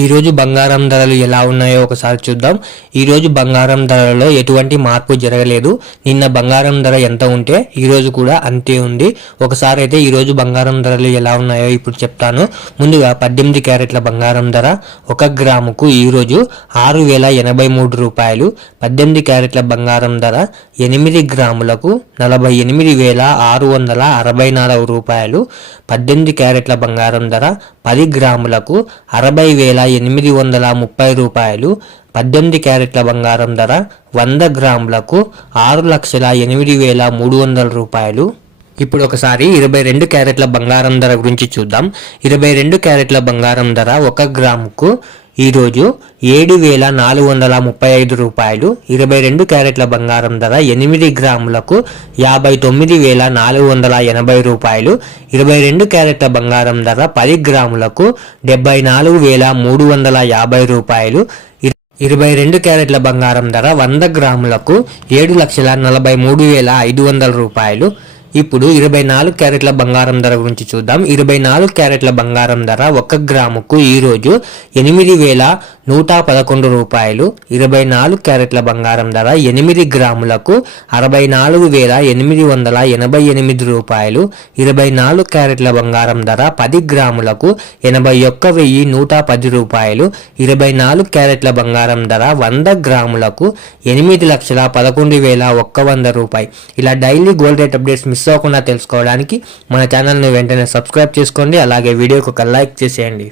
ఈ రోజు బంగారం ధరలు ఎలా ఉన్నాయో ఒకసారి చూద్దాం. ఈ రోజు బంగారం ధరలలో ఎటువంటి మార్పు జరగలేదు. నిన్న బంగారం ధర ఎంత ఉంటే ఈ రోజు కూడా అంతే ఉంది. ఒకసారి అయితే ఈ రోజు బంగారం ధరలు ఎలా ఉన్నాయో ఇప్పుడు చెప్తాను. ముందుగా 18 క్యారెట్ల బంగారం ధర 1 గ్రాముకు ఈ రోజు 6083 రూపాయలు. 18 క్యారెట్ల బంగారం ధర 8 గ్రాములకు 48,664 రూపాయలు. 18 క్యారెట్ల బంగారం ధర 10 గ్రాములకు 60,830 రూపాయలు. 18 క్యారెట్ల బంగారం ధర 100 గ్రాములకు 6,08,300 రూపాయలు. ఇప్పుడు ఒకసారి 22 క్యారెట్ల బంగారం ధర గురించి చూద్దాం. 22 క్యారెట్ల బంగారం ధర 1 గ్రాముకు ఈరోజు 7,435 రూపాయలు. 22 క్యారెట్ల బంగారం ధర 8 గ్రాములకు 59,480 రూపాయలు. 22 క్యారెట్ల బంగారం ధర 10 గ్రాములకు 74,350 రూపాయలు. 22 క్యారెట్ల బంగారం ధర 100 గ్రాములకు 7,43,500 రూపాయలు. ఇప్పుడు 24 క్యారెట్ల బంగారం ధర గురించి చూద్దాం. 24 క్యారెట్ల బంగారం ధర 1 గ్రాముకు ఈరోజు 8,111 రూపాయలు. 24 క్యారెట్ల బంగారం ధర 8 గ్రాములకు 64,888 రూపాయలు. 24 క్యారెట్ల బంగారం ధర 10 గ్రాములకు 81,110 రూపాయలు. 24 క్యారెట్ల బంగారం ధర 100 గ్రాములకు 8,11,100 రూపాయలు. ఇలా daily gold rate updates miss అవ్వకుండా తెలుసుకోవడానికి మన ఛానల్ని వెంటనే సబ్స్క్రైబ్ చేసుకోండి. అలాగే వీడియోకి ఒక లైక్ చేసేయండి.